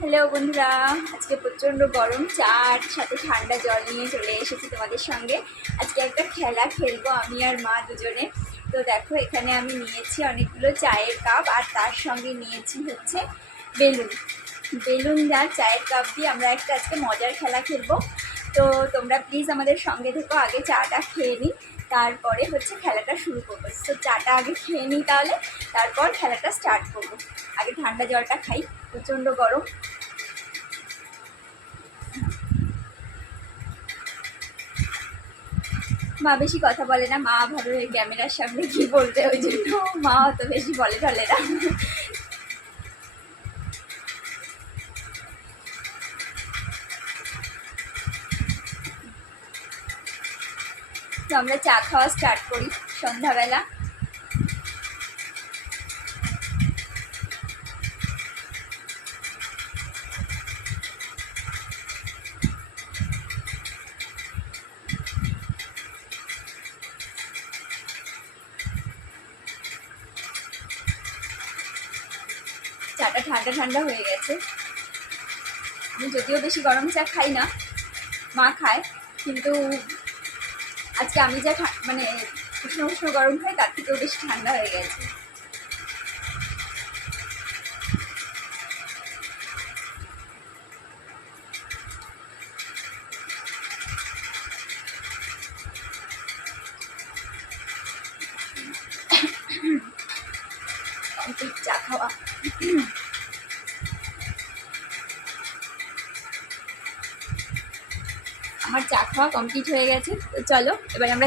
Hello বন্ধুরা, আজকে প্রচণ্ড গরম, চার সাথে ঠান্ডা জল নিয়ে চলে এসেছি তোমাদের সঙ্গে। আজকে একটা খেলা খেলবো আমি আর মা দুজনে। তো দেখো, এখানে আমি নিয়েছি অনেকগুলো চায়ের কাপ, আর তার সঙ্গে নিয়েছি হচ্ছে বেলুন। বেলুন আর চায়ের কাপ দিয়ে আমরা একটা আজকে মজার খেলা খেলবো। তো তোমরা প্লিজ আমাদের সঙ্গে থেকো, আগে চাটা খেয়ে নিই, তারপরে হচ্ছে খেলাটা শুরু করবো। তো চাটা আগে খেয়ে নিই তাহলে, তারপর খেলাটা স্টার্ট করবো। আগে ঠান্ডা জলটা খাই, প্রচণ্ড গরম। মা বেশি কথা বলে না, মা ভাবে ক্যামেরার সামনে কি বলবে, ওই জন্য মা অত বেশি বলে টলে না। তো আমরা চা খাওয়া স্টার্ট করি সন্ধ্যাবেলা। চাটা ঠান্ডা ঠান্ডা হয়ে গেছে। আমি যদিও বেশি গরম চা খাই না, মা খায়, কিন্তু আজকে আমি যা মানে উষ্ণ উষ্ণ গরম খাই তার থেকেও বেশি ঠান্ডা হয়ে গেছে। কমপ্লিট চা খাওয়া। আমার চা খাওয়া কমপ্লিট হয়ে গেছে। তো চলো এবার আমরা।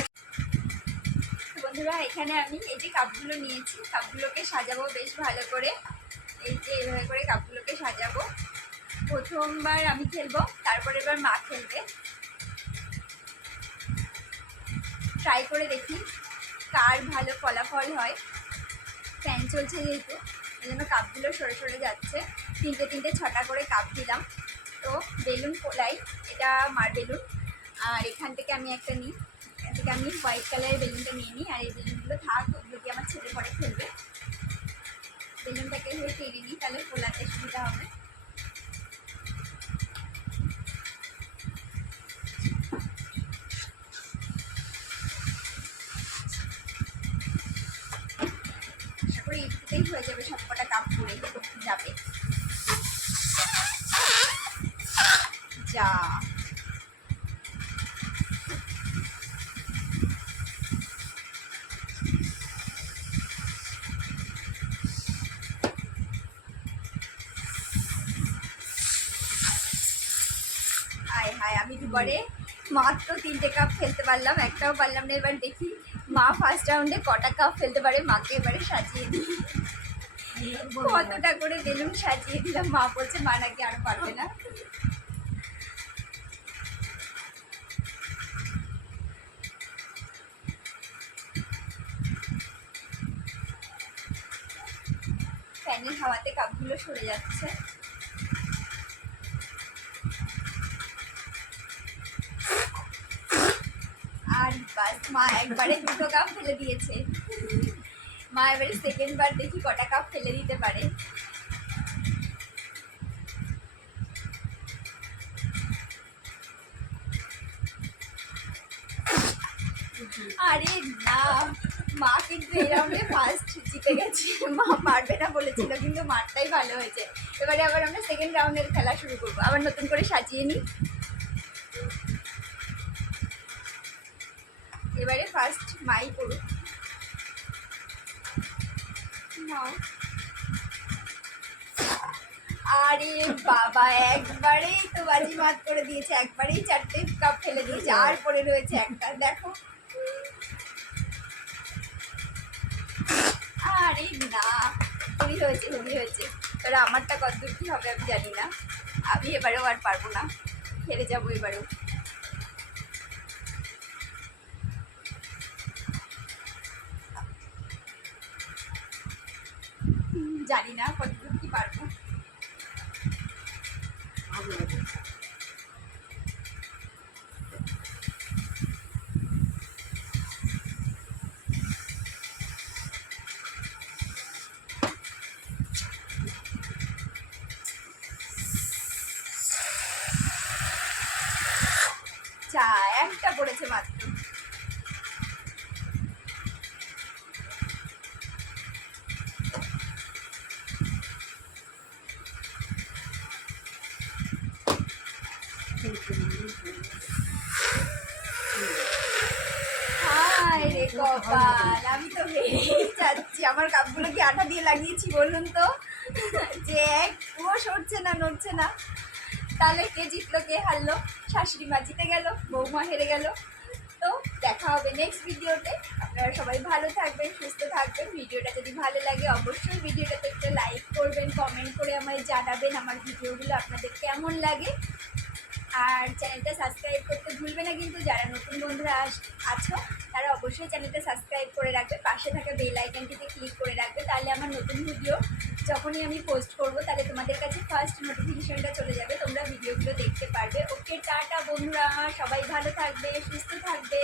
বন্ধুরা, এখানে আমি এই যে কাপগুলো নিয়েছি, কাপগুলোকে সাজাবো বেশ ভালো করে। এই যে এইভাবে করে কাপগুলোকে সাজাবো। প্রথমবার আমি খেলবো, তারপর এবার মা খেলবে। ট্রাই করে দেখি কার ভালো ফলাফল হয়। ফ্যান চলছে যেহেতু, এই জন্য কাপগুলো সরে সরে যাচ্ছে। তিনটে তিনটে ছটা করে কাপ দিলাম। তো বেলুন ফোলাই, এটা মার বেলুন। আর এখান থেকে আমি একটা নিই, এখান থেকে আমি হোয়াইট কালারের বেলুনটা নিয়ে নিই। আর এই বেলুনগুলো থাক, ওগুলো দিয়ে আমার ছেলে পরে খেলবে। বেলুনটাকে হয়ে টেনে নিই, তাহলে ফোলাতে সুবিধা হবে। আশা করি এইটুকুতেই হয়ে যাবে, সব কটা কাপ পরে যাবে। যা হায় হায়, আমি দুবারে মাত্র 3টে কাপ ফেলতে পারলাম, একটাও পারলাম না। এবার দেখি মা ফার্স্ট রাউন্ডে কটা কাপ ফেলতে পারে। মাকে এবারে সাজিয়ে দিই, কতটা করে বেলুন সাজিয়ে দিলাম। মা বলছে মা নাকি আরো পারবে না। ফ্যানের হাওয়াতে কাপগুলো সরে যাচ্ছে। আর বাস, মা একবারে 2টো কাপ ফেলে দিয়েছে। মা এবারে সেকেন্ড বার দেখি কটা কাপ ফেলে দিতে পারে। আরে না, মা কিন্তু এই রাউন্ডে ফার্স্ট জিতে গেছে। মা পারবে না বলেছিল, কিন্তু মারটাই ভালো হয়েছে। এবারে আবার আমরা সেকেন্ড রাউন্ডের খেলা শুরু করবো, আবার নতুন করে সাজিয়ে নিই। এবারে ফার্স্ট মাই করুক। আরে বাবা, একবারেই তো বাজি মাত করে দিয়েছে, একবারেই 4টে কাপ ফেলে দিয়েছে। আর পড়ে রয়েছে একটা, দেখো। আরে না, খুবই হয়েছে, খুবই হয়েছে। এবার আমারটা কতদূর কি হবে আমি জানি না। আমি এবারেও আর পারবো না, হেরে যাবো এবারেও। জানি না কতদূর কি পারবো। চা একটা পড়েছে মাত্র। হায় রে কপাল, আমি তো হেরেই যাচ্ছি। আমার কাপগুলো কি আটা দিয়ে লাগিয়েছি বলুন তো, যে একটুও সরছে না, নড়ছে না। তাহলে কে জিতলো কে হারলো? শাশুড়ি মা জিতে গেল, বৌমা হেরে গেল। তো দেখা হবে নেক্সট ভিডিওতে। আপনারা সবাই ভালো থাকবেন, সুস্থ থাকবেন। ভিডিওটা যদি ভালো লাগে অবশ্যই ভিডিওটাতে একটা লাইক করবেন, কমেন্ট করে আমায় জানাবেন আমার ভিডিওগুলো আপনাদের কেমন লাগে। আর চ্যানেলটা সাবস্ক্রাইব করতে ভুলবে না কিন্তু। যারা নতুন বন্ধুরা আছো তারা অবশ্যই চ্যানেলটা সাবস্ক্রাইব করে রাখবে, পাশে থাকা বেল আইকনটিতে ক্লিক করে রাখবে। তাহলে আমার নতুন ভিডিও যখনই আমি পোস্ট করব তাহলে তোমাদের কাছে ফার্স্ট নোটিফিকেশনটা চলে যাবে, তোমরা ভিডিওগুলো দেখতে পারবে। ওকে, টাটা বন্ধুরা, সবাই ভালো থাকবে, সুস্থ থাকবে।